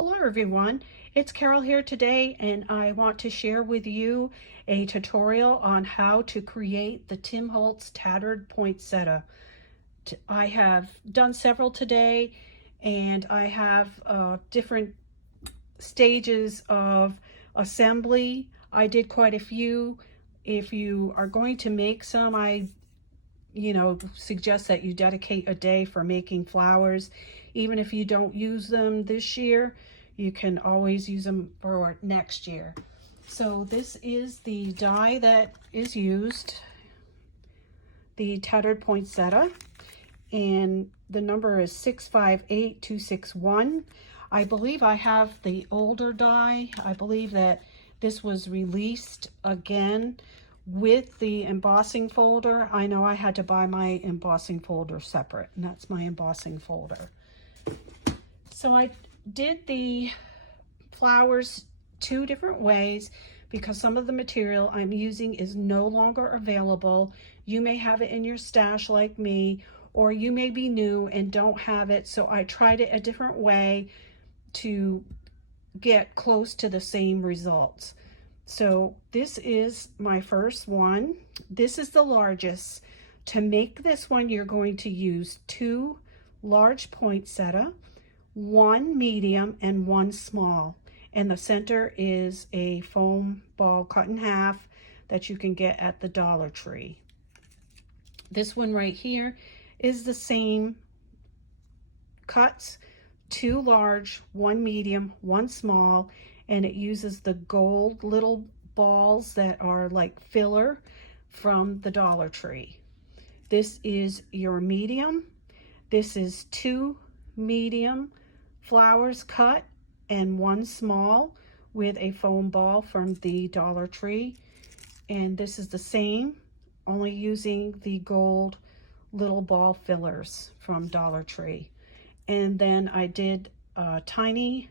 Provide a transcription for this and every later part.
Hello everyone, it's Carol here today, and I want to share with you a tutorial on how to create the Tim Holtz Tattered Poinsettia. I have done several today, and I have different stages of assembly. I did quite a few. If you are going to make some, I suggest that you dedicate a day for making flowers. Even if you don't use them this year, you can always use them for next year. So this is the die that is used, the Tattered Poinsettia, and the number is 658261. I believe I have the older die. I believe that this was released again with the embossing folder. I know I had to buy my embossing folder separate, and that's my embossing folder. So I did the flowers two different ways because some of the material I'm using is no longer available. You may have it in your stash like me, or you may be new and don't have it. So I tried it a different way to get close to the same results. So this is my first one. This is the largest. To make this one, you're going to use 2 large poinsettia, 1 medium, and 1 small. And the center is a foam ball cut in half that you can get at the Dollar Tree. This one right here is the same cuts, 2 large, 1 medium, 1 small, and it uses the gold little balls that are like filler from the Dollar Tree. This is your medium. This is 2 medium flowers cut and 1 small with a foam ball from the Dollar Tree. And this is the same, only using the gold little ball fillers from Dollar Tree. And then I did a tiny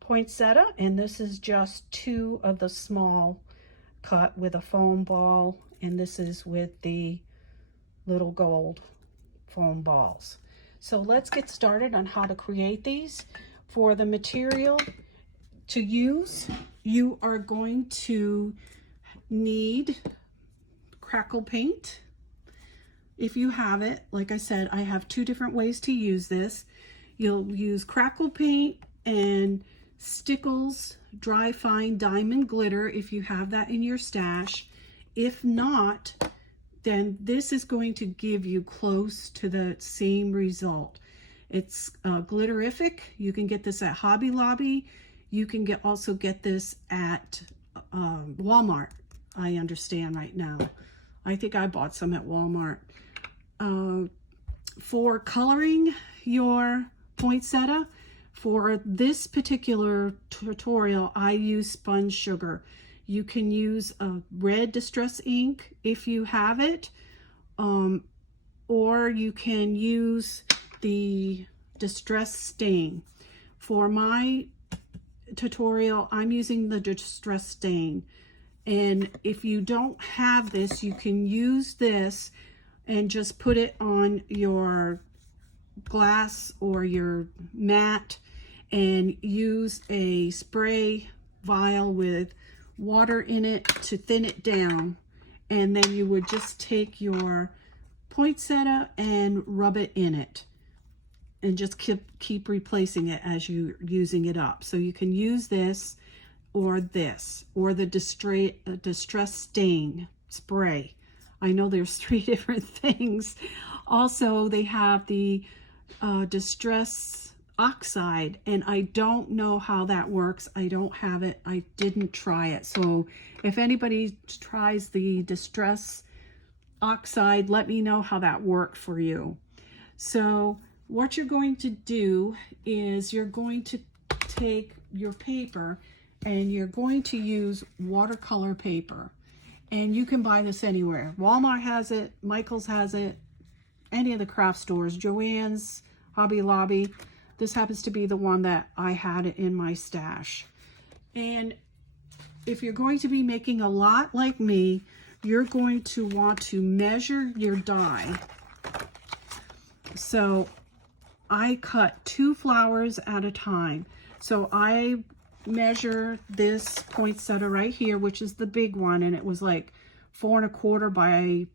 poinsettia, and this is just 2 of the small cut with a foam ball, and this is with the little gold foam balls. So let's get started on how to create these. For the material to use, you are going to need crackle paint. If you have it, like I said, I have 2 different ways to use this. You'll use crackle paint and Stickles dry fine diamond glitter if you have that in your stash. If not, then this is going to give you close to the same result. It's glitterific. You can get this at Hobby Lobby. You can also get this at Walmart, I understand right now. I think I bought some at Walmart. For coloring your poinsettia, for this particular tutorial, I use sponge sugar. You can use a red distress ink if you have it, or you can use the distress stain. For my tutorial, I'm using the distress stain. And if you don't have this, you can use this and just put it on your glass or your mat and use a spray vial with water in it to thin it down. And then you would just take your poinsettia and rub it in it and just keep replacing it as you're using it up. So you can use this or the distress stain spray. I know there's 3 different things. Also, they have the distress oxide, and I don't know how that works. I don't have it. I didn't try it. So if anybody tries the distress oxide, let me know how that worked for you. So what you're going to do is you're going to take your paper and you're going to use watercolor paper. And you can buy this anywhere. Walmart has it, Michael's has it, any of the craft stores, Joann's, Hobby Lobby. This happens to be the one that I had in my stash. And if you're going to be making a lot like me, you're going to want to measure your die. So I cut 2 flowers at a time. So I measure this poinsettia right here, which is the big one, and it was like 4 1/4 by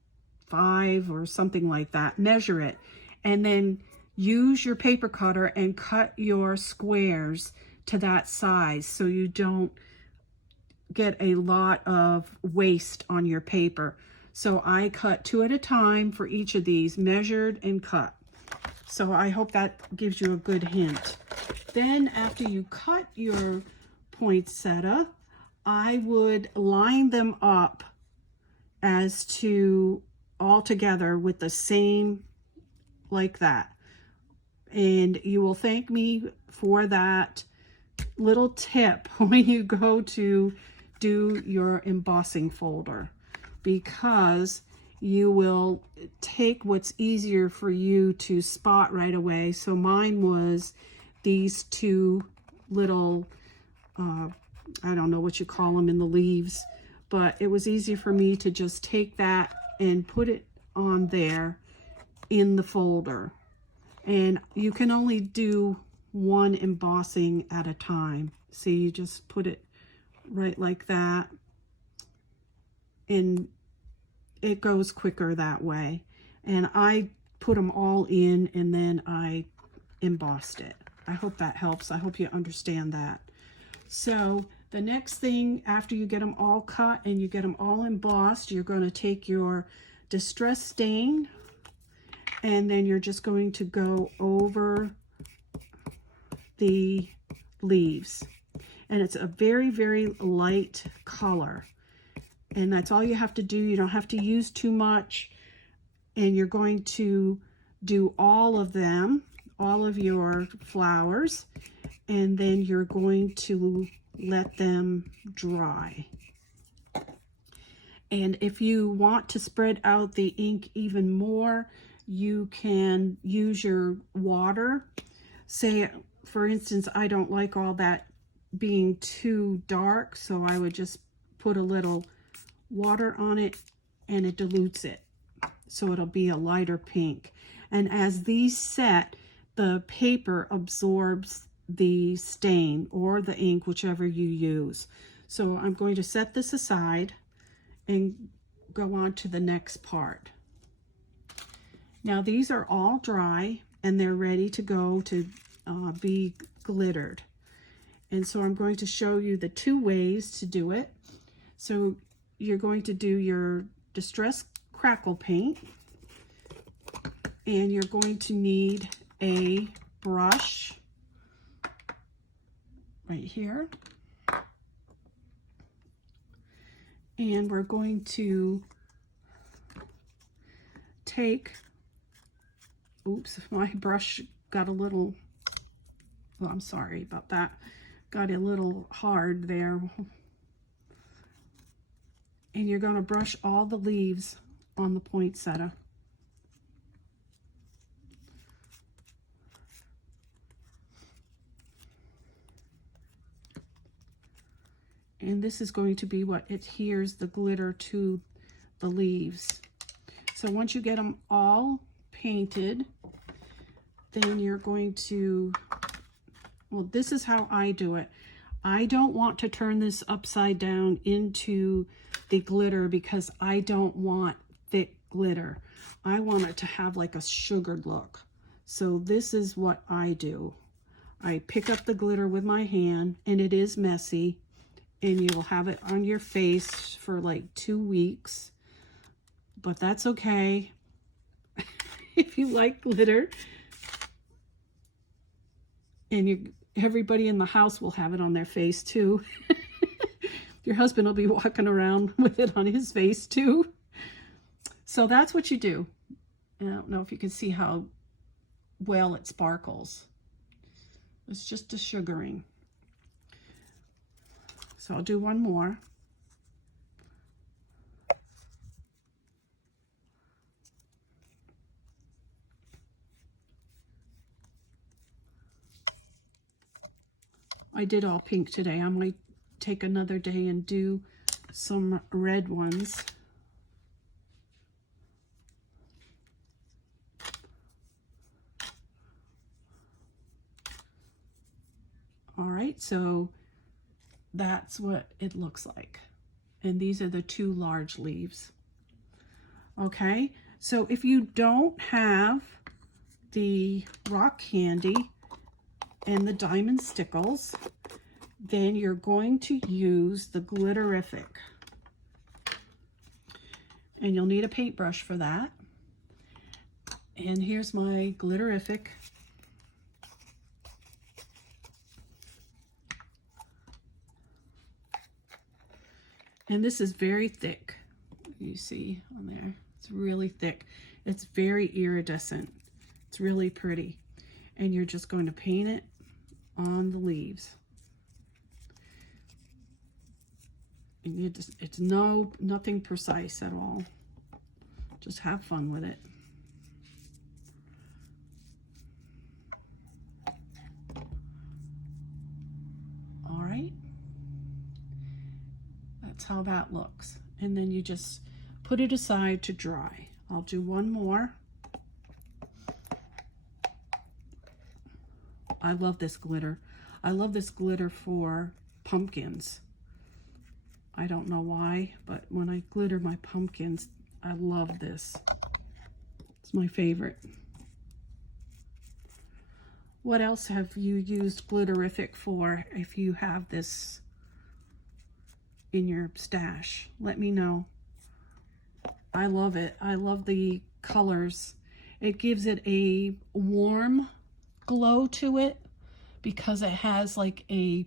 5 or something like that. Measure it, and then use your paper cutter and cut your squares to that size so you don't get a lot of waste on your paper. So I cut 2 at a time for each of these, measured and cut. So I hope that gives you a good hint. Then after you cut your poinsettia, I would line them up as to all together with the same, like that. And you will thank me for that little tip when you go to do your embossing folder, because you will take what's easier for you to spot right away. So mine was these 2 little, I don't know what you call them in the leaves, but it was easy for me to just take that and put it on there in the folder. And you can only do 1 embossing at a time. See, you just put it right like that, and it goes quicker that way. And I put them all in, and then I embossed it. I hope that helps. I hope you understand that. So the next thing, after you get them all cut and you get them all embossed, you're going to take your distress stain, and then you're just going to go over the leaves. And it's a very, very light color. And that's all you have to do. You don't have to use too much. And you're going to do all of them, all of your flowers, and then you're going to let them dry. And if you want to spread out the ink even more, you can use your water. Say, for instance, I don't like all that being too dark, so I would just put a little water on it, and it dilutes it, so it'll be a lighter pink. And as these set, the paper absorbs the stain or the ink, whichever you use. So I'm going to set this aside and go on to the next part. Now these are all dry and they're ready to go to be glittered. And so I'm going to show you the 2 ways to do it. So you're going to do your Distress Crackle paint, and you're going to need a brush right here. And we're going to take, oops, my brush got a little, well, I'm sorry about that. Got a little hard there. And you're going to brush all the leaves on the poinsettia. And this is going to be what adheres the glitter to the leaves. So once you get them all painted, then you're going to, well, this is how I do it. I don't want to turn this upside down into the glitter because I don't want thick glitter. I want it to have like a sugared look. So this is what I do. I pick up the glitter with my hand, and it is messy, and you'll have it on your face for like 2 weeks, but that's okay. If you like glitter, and everybody in the house will have it on their face too. Your husband will be walking around with it on his face too. So that's what you do. I don't know if you can see how well it sparkles. It's just a sugaring. So I'll do one more. I did all pink today. I might take another day and do some red ones. All right, so that's what it looks like. And these are the 2 large leaves. Okay, so if you don't have the rock candy and the diamond stickles, then you're going to use the Glitterific. And you'll need a paintbrush for that. And here's my Glitterific. And this is very thick. You see on there, it's really thick. It's very iridescent. It's really pretty. And you're just going to paint it on the leaves. And you just, it's nothing precise at all. Just have fun with it. All right. That's how that looks. And then you just put it aside to dry. I'll do one more. I love this glitter. I love this glitter for pumpkins. I don't know why, but when I glitter my pumpkins, I love this. It's my favorite. What else have you used Glitterific for if you have this in your stash? Let me know. I love it. I love the colors. It gives it a warm glow to it because it has like a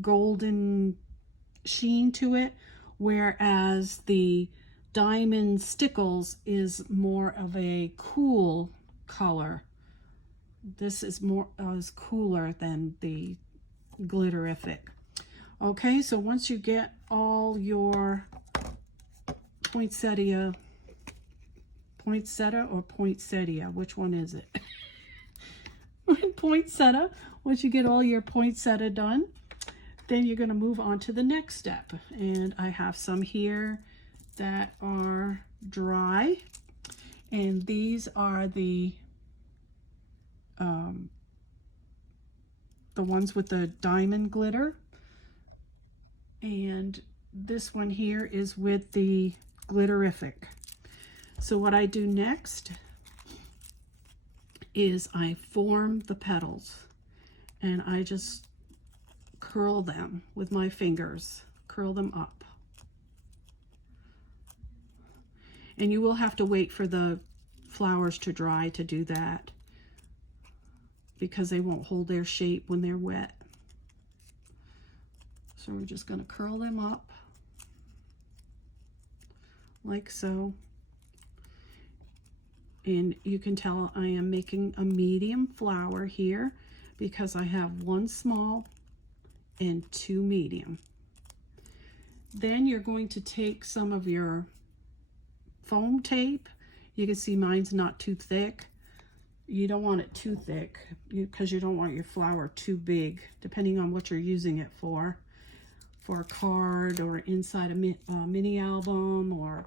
golden sheen to it, whereas the diamond stickles is more of a cool color. This is more is cooler than the Glitterific. Okay, so once you get all your poinsettia or poinsettia, which one is it? Poinsettia. Once you get all your poinsettia done, then you're going to move on to the next step. And I have some here that are dry, and these are the ones with the diamond glitter, and this one here is with the Glitterific. So what I do next is I form the petals, and I just curl them with my fingers, curl them up. And you will have to wait for the flowers to dry to do that, because they won't hold their shape when they're wet. So we're just going to curl them up like so. And you can tell I am making a medium flower here because I have 1 small and 2 medium. Then you're going to take some of your foam tape. You can see mine's not too thick. You don't want it too thick because you don't want your flower too big, depending on what you're using it for a card or inside a mini album or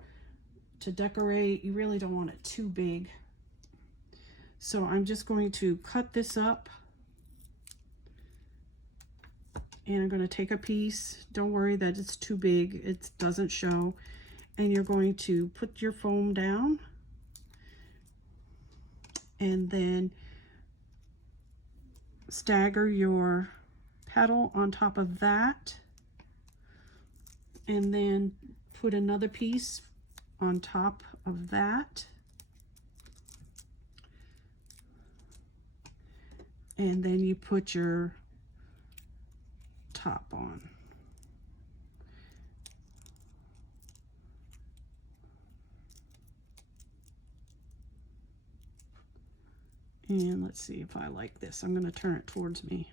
to decorate. You really don't want it too big. So I'm just going to cut this up, and I'm going to take a piece. Don't worry that it's too big, it doesn't show. And you're going to put your foam down, and then stagger your petal on top of that, and then put another piece on top of that, and then you put your top on. And let's see if I like this. I'm going to turn it towards me.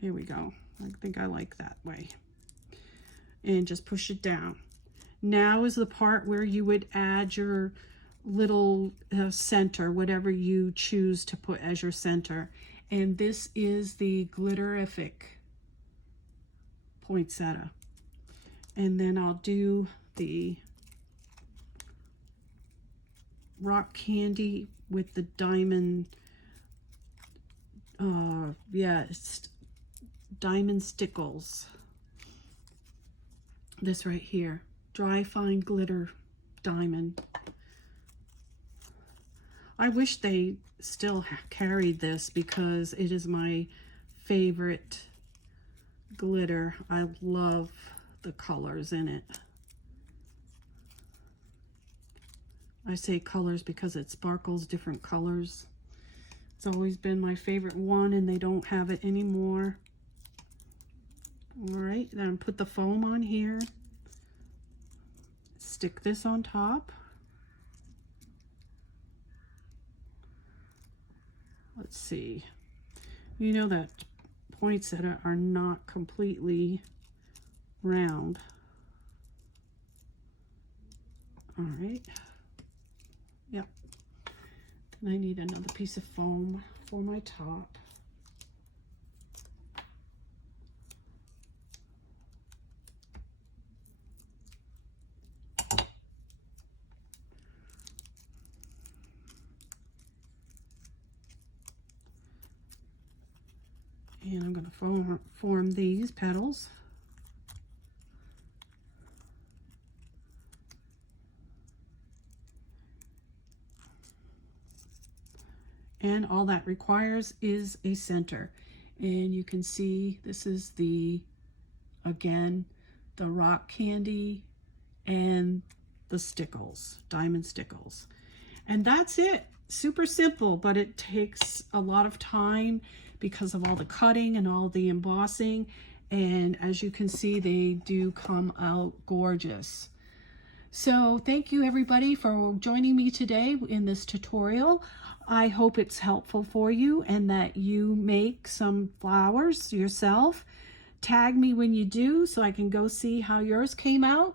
Here we go. I think I like that way. And just push it down. Now is the part where you would add your little center, whatever you choose to put as your center. And this is the Glitterific poinsettia. And then I'll do the rock candy with the diamond, it's diamond stickles. This right here, dry fine glitter diamond. I wish they still carried this because it is my favorite glitter. I love the colors in it. I say colors because it sparkles different colors. It's always been my favorite one, and they don't have it anymore. All right, then put the foam on here. Stick this on top. Let's see. You know that poinsettia are not completely round. All right. Yep. Then I need another piece of foam for my top. And I'm going to form these petals. And all that requires is a center. And you can see this is again, the rock candy and the stickles, diamond stickles. And that's it. Super simple, but it takes a lot of time because of all the cutting and all the embossing. And as you can see, they do come out gorgeous. So thank you everybody for joining me today in this tutorial. I hope it's helpful for you and that you make some flowers yourself. Tag me when you do so I can go see how yours came out.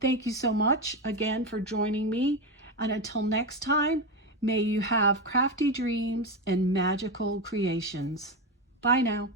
Thank you so much again for joining me. And until next time, may you have crafty dreams and magical creations. Bye now.